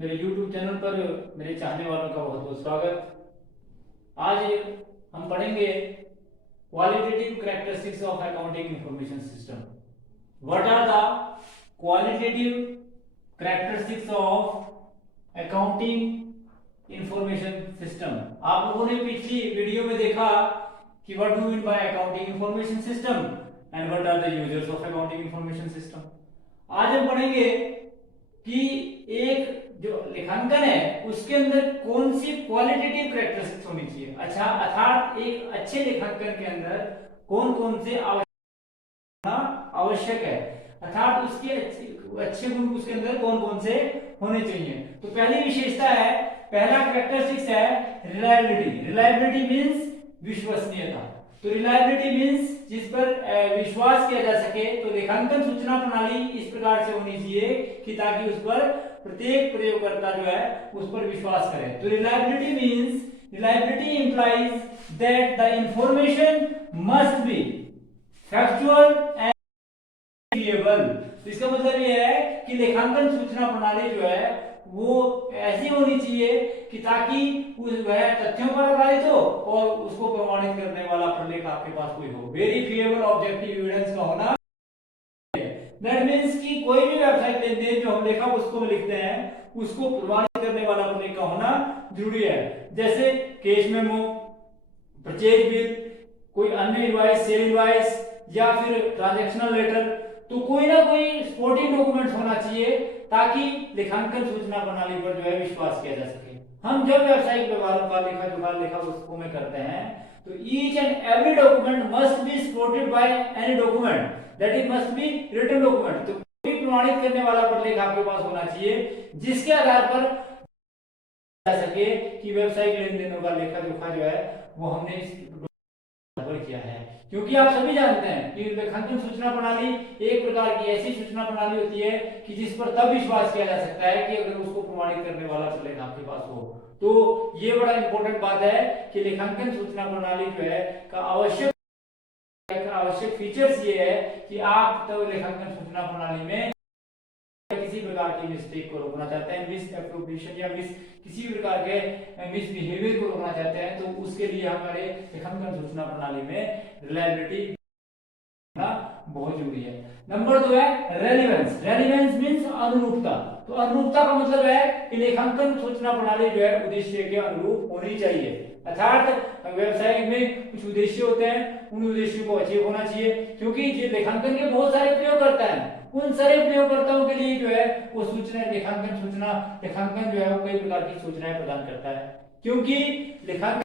मेरे YouTube channel पर मेरे चाहने वालों का बहुत बहुत स्वागत। आज हम पढ़ेंगे qualitative characteristics of accounting information system. What are the qualitative characteristics of accounting information system. आप लोगों ने पिछली वीडियो में देखा कि what do mean by accounting information system and what are the users of accounting information system. आज हम पढ़ेंगे कि एक जो लेखांकन है उसके अंदर कौन सी क्वालिटेटिव कैरेक्टरिस्टिक्स होनी चाहिए। अच्छा, अर्थात एक अच्छे लेखांकन के अंदर कौन कौन से आवश्यक है, अर्थात उसके अच्छे गुण उसके अंदर कौन कौन से होने चाहिए। तो पहली विशेषता है, पहला कैरेक्टरिस्टिक्स है रिलायबिलिटी। रिलायबिलिटी मींस विश्वसनीयता। तो रिलायबिलिटी मींस जिस पर विश्वास किया जा सके। तो लेखांकन सूचना प्रणाली इस प्रकार से होनी चाहिए कि ताकि उस पर प्रत्येक प्रयोगकर्ता जो है उस पर विश्वास करे। तो reliability means, reliability implies that the information must be factual and variable. तो इसका मतलब ये है कि लेखांकन सूचना प्रणाली जो है वो ऐसी होनी चाहिए कि ताकि उस वह तथ्यों पर आधारित हो और उसको प्रमाणित करने वाला प्रलेख आपके पास कोई हो। वेरिफिएबल ऑब्जेक्टिव एविडेंस का होना। दैट मींस कि कोई भी वेबसाइट लेन देन जो हम लेखा पुस्तकों में लिखते हैं उसको प्रमाणित करने वाला प्रलेख का होना जरूरी है। जैसे केस मेमो, परचेज बिल, कोई अन्य इनवॉइस, सेल इनवॉइस या फिर ट्रांजैक्शनल लेटर। तो कोई ना कोई सपोर्टिंग डॉक्यूमेंट्स होना चाहिए ताकि लेखांकन सूचना प्रणाली पर जो है विश्वास किया जा सके। हम जब व्यावसायिक व्यवहारों का लेखा जोखा लेखा पुस्तकों में करते हैं तो each and every document must be supported by any document that it must be written document. तो कोई प्रमाणित करने वाला प्रलेख आपके पास होना चाहिए जिसके आधार पर जा सके कि व्यवसायिक लेन देनों का लेखा जोखा जो है वो हमने किया है। क्योंकि आप सभी जानते हैं कि लेखांकन सूचना प्रणाली एक प्रकार की ऐसी सूचना प्रणाली होती है कि जिस पर तब विश्वास किया जा सकता है कि अगर उसको प्रमाणित करने वाला प्रलेख आपके पास हो। तो ये बड़ा इंपॉर्टेंट बात है कि लेखांकन सूचना प्रणाली जो है का आवश्यक फीचर्स ये है कि आप तो लेखांकन सूचना प्रणाली में किसी प्रकार की मिस्टेक को रोकना चाहते हैं, मिस एप्रोप्रिएशन या मिस किसी भी प्रकार के मिस बिहेवियर को रोकना चाहते हैं, तो उसके लिए हमारे लेखांकन सूचना प्रणाली में रिलायबिलिटी बहुत जरूरी है। नंबर 2 है रेलेवेंस। रेलेवेंस मींस अनुरूपता। तो अनुरूपता का मतलब है कि लेखांकन सूचना प्रणाली जो है उद्देश्य के अनुरूप होनी चाहिए। अर्थात व्यवसाय में कुछ उद्देश्य होते हैं, उन उद्देश्यों को अचीव होना चाहिए। क्योंकि ये लेखांकन के बहुत सारे प्रयोगकर्ता हैं, उन सारे प्रयोगकर्ताओं के लिए जो है वो लेखांकन जो है वो कई प्रकार की सूचनाएं प्रदान करता है। क्योंकि लेखांकन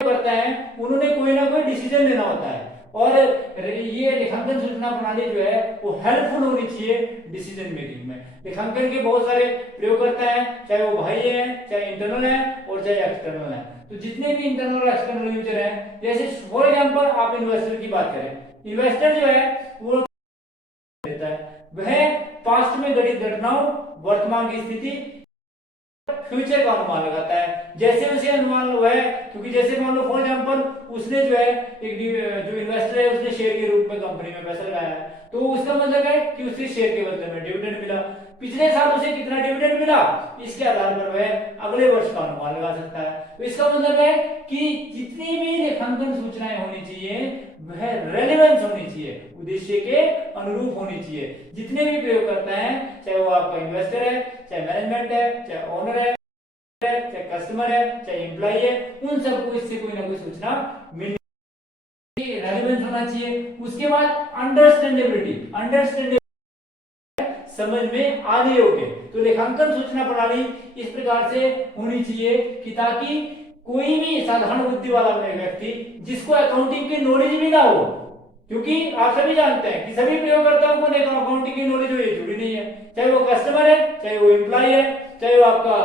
करता है उन्होंने कोई ना कोई डिसीजन लेना होता है और ये लेखांकन सूचना प्रणाली जो है वो हेल्पफुल होनी चाहिए डिसीजन मेकिंग में। लेखांकन के बहुत सारे प्रयोगकर्ता हैं, चाहे वो बाह्य हैं, चाहे इंटरनल हैं और चाहे एक्सटर्नल हैं। तो जितने भी इंटरनल और एक्सटर्नल यूजर हैं, जैसे फॉर एग्जांपल आप इन्वेस्टर की बात करें, इन्वेस्टर जो है वो देता है, वह पास्ट में घटित घटनाओं, वर्तमान की स्थिति, फ्यूचर का अनुमान लगाता है। जैसे उसे अनुमान हुआ है, क्योंकि जैसे मान लो फॉर एग्जांपल उसने जो है एक जो इन्वेस्टर है उसने शेयर के रूप में कंपनी में पैसा लगाया है, तो उसका मतलब है कि उसे शेयर के बदले में डिविडेंड मिला। पिछले साल उसे कितना डिविडेंड मिला, इसके आधार पर वह अगले वर्ष का अनुमान लगा सकता है। तो इसका मतलब है कि जितनी भी लेखांकन सूचनाएं होनी चाहिए वह रेलेवेंस होनी चाहिए, उद्देश्य के अनुरूप होनी चाहिए। जितने भी प्रयोग करता है, चाहे वो आपका इन्वेस्टर है, चाहे मैनेजमेंट है, चाहे ओनर है, चाहे कस्टमर है, चाहे एम्प्लॉय है, उन सबको इससे कोई ना कोई सूचना मिल रेलेवेंस होना चाहिए। उसके बाद अंडरस्टैंडेबिलिटी समझ में आने योग्य। तो लेखांकन सूचना प्रणाली इस प्रकार से होनी चाहिए कि ताकि कोई भी साधारण बुद्धि वाला व्यक्ति जिसको अकाउंटिंग की नॉलेज भी ना हो, क्योंकि आप सभी जानते हैं कि सभी प्रयोगकर्ताओं को अकाउंटिंग की नॉलेज हो ये जरूरी नहीं है, चाहे वो कस्टमर है, चाहे वो एम्प्लॉय है, चाहे वो आपका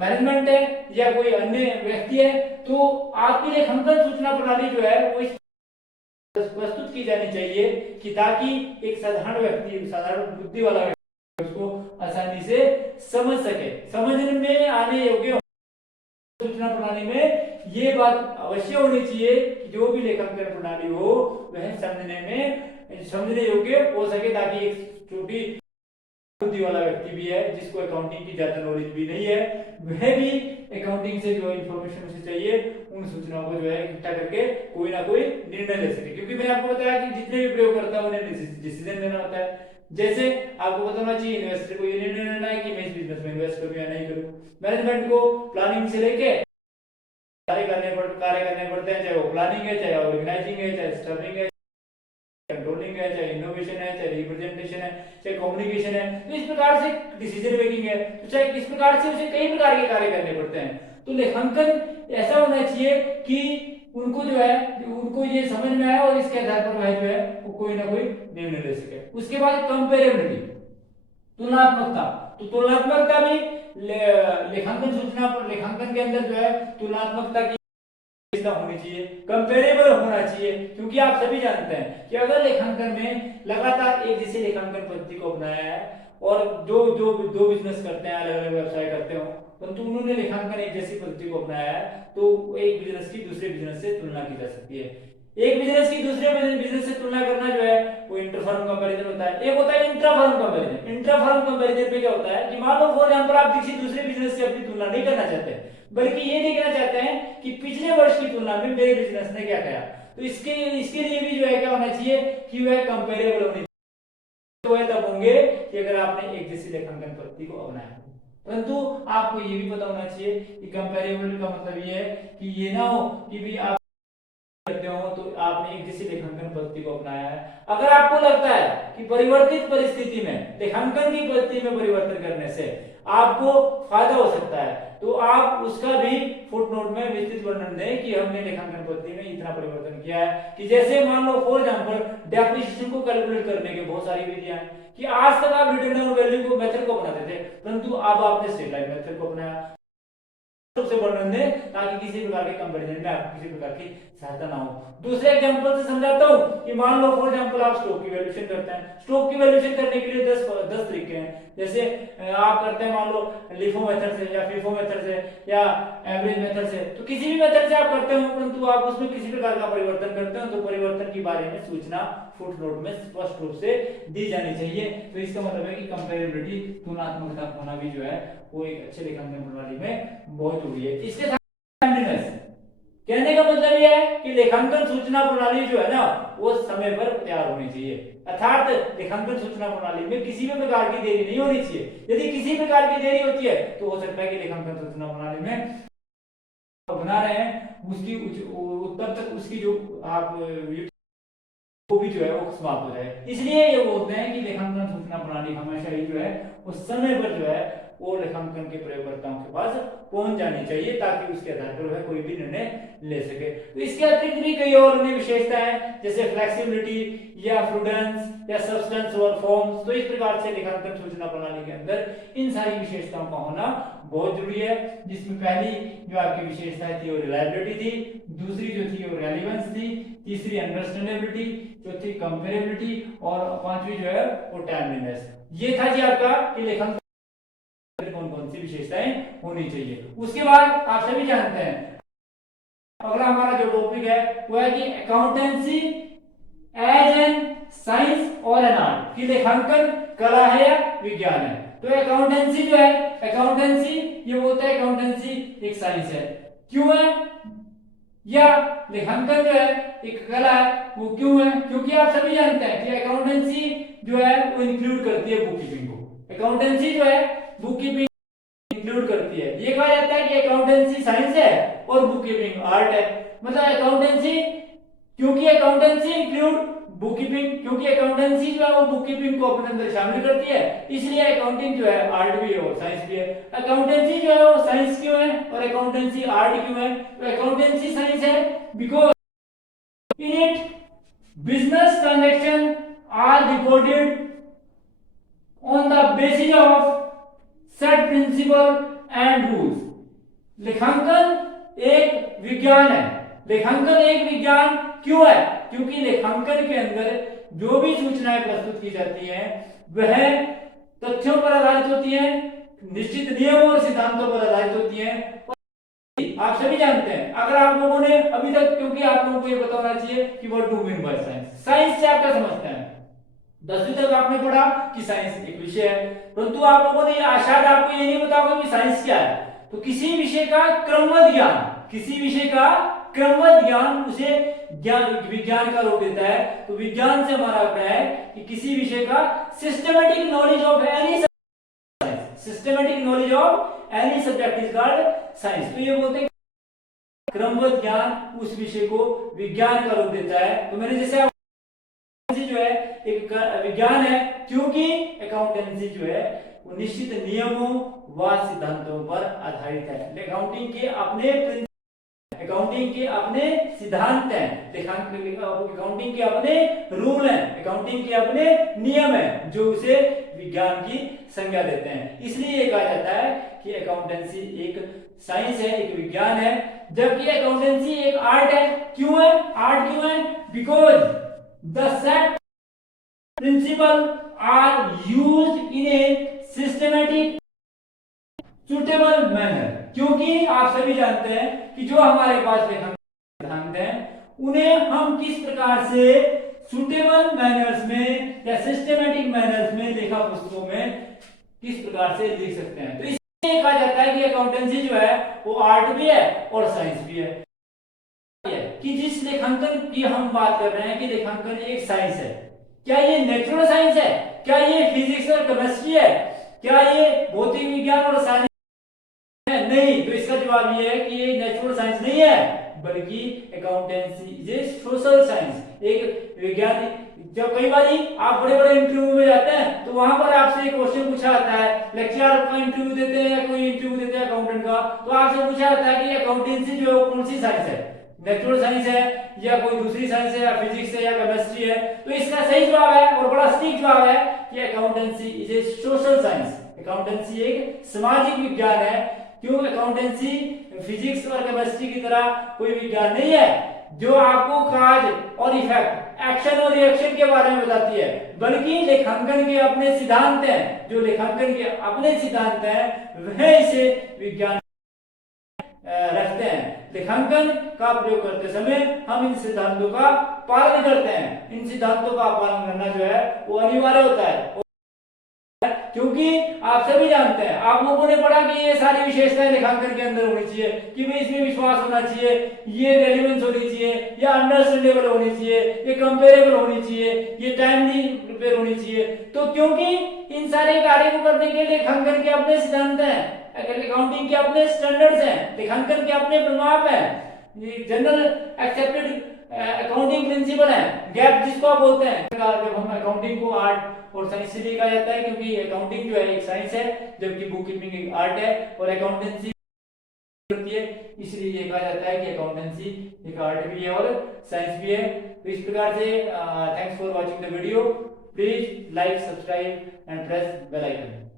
मैनेजमेंट है या कोई अन्य व्यक्ति है। तो आपकी लेखांकन सूचना प्रणाली जो है वो इस प्रस्तुत की जानी चाहिए कि ताकि एक साधारण व्यक्ति, साधारण बुद्धि वाला व्यक्ति उसको आसानी से समझ सके, समझने में आने योग्य। सूचना प्रणाली में ये बात अवश्य होनी चाहिए कि जो भी लेखांकन प्रणाली हो वह समझने योग्य हो सके, ताकि एक छोटी बुद्धि वाला व्यक्ति भी है, जिसको अकाउंटिंग की ज्यादा नॉलेज भी नहीं है, वह भी अकाउंटिंग से जो इन्फॉर्मेशन उसे चाहिए उन सूचनाओं को जो है इकट्ठा करके कोई ना कोई निर्णय ले सके। क्योंकि मैंने आपको बताया कि जितने भी प्रयोगकर्ता हैं उन्हें डिसीजन लेना होता है। जैसे आपको पता होना चाहिए इन्वेस्टर को ये निर्णय लेना है कि मैं इस बिजनेस में इन्वेस्ट करूं या नहीं करूं। मैनेजमेंट को प्लानिंग से लेके कार्य करने पड़ते हैं, चाहे वो प्लानिंग है, चाहे ऑर्गेनाइजिंग है, चाहे स्टर्निंग है, कंट्रोलिंग है, चाहे इनोवेशन है, चाहे रिप्रेजेंटेशन है, चाहे कम्युनिकेशन है। तो इस प्रकार से डिसीजन मेकिंग है, तो चाहे इस प्रकार से उसे कई प्रकार के कार्य करने पड़ते हैं। तो लेखांकन ऐसा होना चाहिए कि उनको जो है उनको ये समझ में आए और इसके आधार पर वह जो है वो कोई ना कोई निर्णय ले सके। उसके बाद कंपेरेबिलिटी, तुलनात्मकता। तो तुलनात्मकता भी लेखांकन सूचना पर लेखांकन के अंदर जो है तुलनात्मकता की होनी चाहिए, कंपेरेबल होना चाहिए। क्योंकि आप सभी जानते हैं कि अगर लेखांकन में लगातार एक जैसी लेखांकन पद्धति को अपनाया है और जो जो दो बिजनेस करते हैं, अलग अलग व्यवसाय करते हो, परंतु उन्होंने लेखांकन एक जैसी पद्धति को अपनाया है, तो एक बिजनेस की दूसरे बिजनेस से तुलना की जा सकती है। एक बिजनेस की दूसरे बिजनेस से तुलना करना जो है वो इंटरफर्म कंपैरिजन होता है। एक होता है इंट्राफर्म कंपैरिजन। इंट्राफर्म कंपैरिजन पे क्या होता है कि मान लो फॉर एग्जांपल आप किसी दूसरे बिजनेस से अपनी तुलना नहीं करना चाहते, बल्कि ये देखना चाहते हैं कि पिछले वर्ष की तुलना में मेरे बिजनेस ने क्या किया। तो इसके लिए भी जो है क्या होना चाहिए कि वह कंपेरेबल होनी चाहिए। तो वह तब होंगे कि अगर आपने एक जैसी लेखांकन पद्धति को अपनाया। परंतु आपको ये भी पता होना चाहिए कि कंपेरेबल का मतलब ये है कि ये ना हो कि भी आप करते हो तो आपने एक जैसी लेखांकन पद्धति को अपनाया है। अगर आपको लगता है कि परिवर्तित परिस्थिति में लेखांकन की पद्धति में परिवर्तन करने से आपको फायदा हो सकता है, तो आप उसका भी फुटनोट में विस्तृत वर्णन दें कि हमने लेखांकन पद्धति में इतना परिवर्तन किया है। कि जैसे मान लो फॉर एग्जांपल डेप्रिसिएशन को कैलकुलेट करने के बहुत सारी विधियां हैं कि आज तक आप रिटर्न ऑन वैल्यू को मेथड को अपनाते थे, परंतु अब आपने स्ट्रेट लाइन मेथड को अपनाया। से वर्णन दें ताकि किसी प्रकार के कंपैरिजन में आपको किसी प्रकार की सहायता ना हो। दूसरे एग्जांपल से समझाता हूं कि मान लो फॉर एग्जांपल आप स्टॉक की वैल्यूएशन करते हैं। स्टॉक की वैल्यूएशन करने के लिए 10 तरीके हैं। जैसे आप करते हैं मान लो लिफो मेथड से या फीफो मेथड से या एवरेज मेथड से, तो किसी भी मेथड से आप करते हो, परंतु आप उसमें किसी प्रकार का परिवर्तन करते हो तो परिवर्तन के बारे में सूचना फुटनोट में स्पष्ट रूप से दी जानी चाहिए। तो इसका मतलब है कि कंपेरेबिलिटी, तुलनात्मकता होना भी जो है वो एक अच्छे लेखांकन प्रणाली में बहुत जरूरी है। इसके साथ कहने का मतलब यह है कि लेखांकन सूचना प्रणाली जो है ना वो समय पर तैयार होनी चाहिए। अर्थात लेखांकन सूचना प्रणाली में किसी भी प्रकार की देरी नहीं होनी चाहिए। यदि किसी प्रकार की देरी होती है तो हो सकता है कि लेखांकन सूचना प्रणाली में बना रहे हैं उसकी तब तक उसकी जो आप वो भी जो है वो समाप्त हो जाए। इसलिए ये बोलते हैं कि लेखांकन सूचना प्रणाली हमेशा ही जो है उस समय पर जो है वो लेखांकन के प्रयोगकर्ताओं के पास पहुंच जानी चाहिए ताकि उसके आधार पर वह कोई भी निर्णय ले सके। तो इसके अतिरिक्त भी कई और अन्य विशेषताएं जैसे फ्लेक्सिबिलिटी या प्रूडेंस या सब्सटेंस और फॉर्म्स। तो इस प्रकार से लेखांकन सूचना प्रणाली के अंदर इन सारी विशेषताओं का होना बहुत जरूरी है। जिसमें पहली जो आपकी विशेषता थी वो रिलायबिलिटी थी, दूसरी जो थी वो रेलेवेंस थी, तीसरी अंडरस्टैंडेबिलिटी, चौथी कंपेरेबिलिटी और पांचवी जो है वो टाइमलीनेस। ये था जी आपका कि लेखांकन कौन कौन सी विशेषताएं होनी चाहिए। उसके बाद आप सभी जानते हैं अगला हमारा जो टॉपिक है वो है कि अकाउंटेंसी एज एन साइंस और एन आर्ट, कि लेखांकन कला है या विज्ञान है। तो अकाउंटेंसी जो है, अकाउंटेंसी ये बोलता है अकाउंटेंसी एक साइंस है। क्यों है? या लेखांकन जो है एक कला है, वो क्यों है? क्योंकि आप सभी जानते हैं कि अकाउंटेंसी जो है वो इंक्लूड करती है बुक कीपिंग को। अकाउंटेंसी जो है बुक कीपिंग इंक्लूड करती है। ये कहा जाता है कि अकाउंटेंसी साइंस है और बुक कीपिंग आर्ट है। मतलब अकाउंटेंसी, क्योंकि अकाउंटेंसी इंक्लूड बुक कीपिंग, क्योंकि अकाउंटेंसी जो है वो बुक कीपिंग को अपने अंदर शामिल करती है, इसलिए अकाउंटिंग जो है आर्ट भी है और साइंस भी है। अकाउंटेंसी जो है वो साइंस क्यों है और अकाउंटेंसी आर्ट क्यों है? तो अकाउंटेंसी साइंस है because in it business transaction are recorded on the basis of set principle and rules. लेखांकन एक विज्ञान है। लेखांकन एक विज्ञान क्यों है? क्योंकि लेखांकन के अंदर जो भी सूचनाएं प्रस्तुत की जाती हैं वह तथ्यों पर आधारित होती हैं, निश्चित नियमों और सिद्धांतों पर आधारित होती हैं। आप सभी जानते हैं, अगर आप लोगों ने अभी तक, क्योंकि आप लोगों को ये पता होना चाहिए कि what do mean by science. Science से आप क्या समझते हैं? 10वीं तक आपने पढ़ा कि साइंस एक विषय है, परंतु आप लोगों ने शायद आपको ये नहीं पता होगा कि साइंस क्या है। तो किसी विषय का क्रमबद्ध ज्ञान, किसी विषय का क्रमबद्ध ज्ञान उसे ज्ञान विज्ञान का रूप देता है। तो विज्ञान से हमारा अर्थ है कि किसी विषय का systematic knowledge of any, systematic knowledge of any subject is called science. तो ये बोलते हैं क्रमबद्ध ज्ञान उस विषय को विज्ञान का रूप देता है। तो मैंने जैसे जो है एक विज्ञान है, क्योंकि अकाउंटेंसी जो है वो निश्चित नियमों व सिद्धांतों पर आधारित है। अकाउंटिंग के अपने सिद्धांत हैं, अकाउंटिंग के अपने रूल हैं, अकाउंटिंग के अपने नियम हैं जो उसे विज्ञान की संज्ञा देते हैं। इसलिए ये कहा जाता है कि अकाउंटेंसी एक साइंस है, एक विज्ञान है, जबकि अकाउंटेंसी एक आर्ट है। क्यों है आर्ट? क्यों है? Because the set principle are used in a systematic suitable manner। क्योंकि आप सभी जानते हैं कि जो हमारे पास लेखांकन सिद्धांत हैं उन्हें हम किस प्रकार से सुटेबल मैनर्स में या सिस्टमेटिक मैनर्स में लेखा पुस्तकों में किस प्रकार से लिख सकते हैं। तो इसलिए कहा जाता है कि अकाउंटेंसी जो है वो आर्ट भी है और साइंस भी है। कि जिस लेखांकन की हम बात कर रहे हैं कि लेखांकन एक साइंस है, क्या ये नेचुरल साइंस है? क्या ये फिजिक्स और केमिस्ट्री है? क्या ये भौतिक विज्ञान और साइंस है? नहीं। तो इसका जवाब ये है कि ये नेचुरल साइंस नहीं है, बल्कि अकाउंटेंसी ये सोशल साइंस एक विज्ञान। जब कई बार आप बड़े बड़े इंटरव्यू में जाते हैं तो वहां पर आपसे एक क्वेश्चन पूछा जाता है, लेक्चरर का इंटरव्यू देते हैं या कोई इंटरव्यू देते हैं अकाउंटेंट का, तो आपसे पूछा जाता है कि अकाउंटेंसी जो है वो कौन सी साइंस है, नेचुरल साइंस है या कोई दूसरी साइंस है या फिजिक्स है या केमिस्ट्री है। तो इसका सही जवाब है और बड़ा सटीक जवाब है कि accountancy is a social science. Accountancy एक सामाजिक विज्ञान है। क्यों? अकाउंटेंसी फिजिक्स और केमिस्ट्री की तरह कोई विज्ञान नहीं है जो आपको काज और इफेक्ट, एक्शन और रिएक्शन के बारे में बताती है, बल्कि लेखांकन के अपने सिद्धांत हैं। जो लेखांकन के अपने सिद्धांत हैं वह इसे विज्ञान रखते हैं। लेखांकन का प्रयोग करते समय हम इन सिद्धांतों का पालन करते हैं। इन सिद्धांतों का पालन करना जो है वो अनिवार्य होता है, क्योंकि आप सभी जानते हैं, आप लोगों ने पढ़ा कि ये सारी विशेषताएं लेखांकन के अंदर होनी चाहिए, कि भाई इसमें विश्वास होना चाहिए, ये रेलेवेंस होनी चाहिए, ये अंडरस्टैंडेबल होनी चाहिए, ये कंपेरेबल होनी चाहिए, ये टाइमली प्रिपेयर होनी चाहिए। तो क्योंकि इन सारे कार्य को करने के लिए लेखांकन के अपने सिद्धांत हैं, अकाउंटिंग के अपने स्टैंडर्ड्स हैं, लेखांकन के अपने प्रमाण हैं, ये जनरल एक्सेप्टेड अकाउंटिंग प्रिंसिपल है, गैप जिसको आप बोलते हैं। जब हम अकाउंटिंग को आर्ट और साइंस से कहा जाता है, क्योंकि अकाउंटिंग जो है एक साइंस है जबकि बुक कीपिंग एक आर्ट है और अकाउंटेंसी होती है, इसलिए ये कहा जाता है कि अकाउंटेंसी एक आर्ट भी है और साइंस भी है। तो इस प्रकार से thanks for watching the video. Please like, subscribe and press bell icon.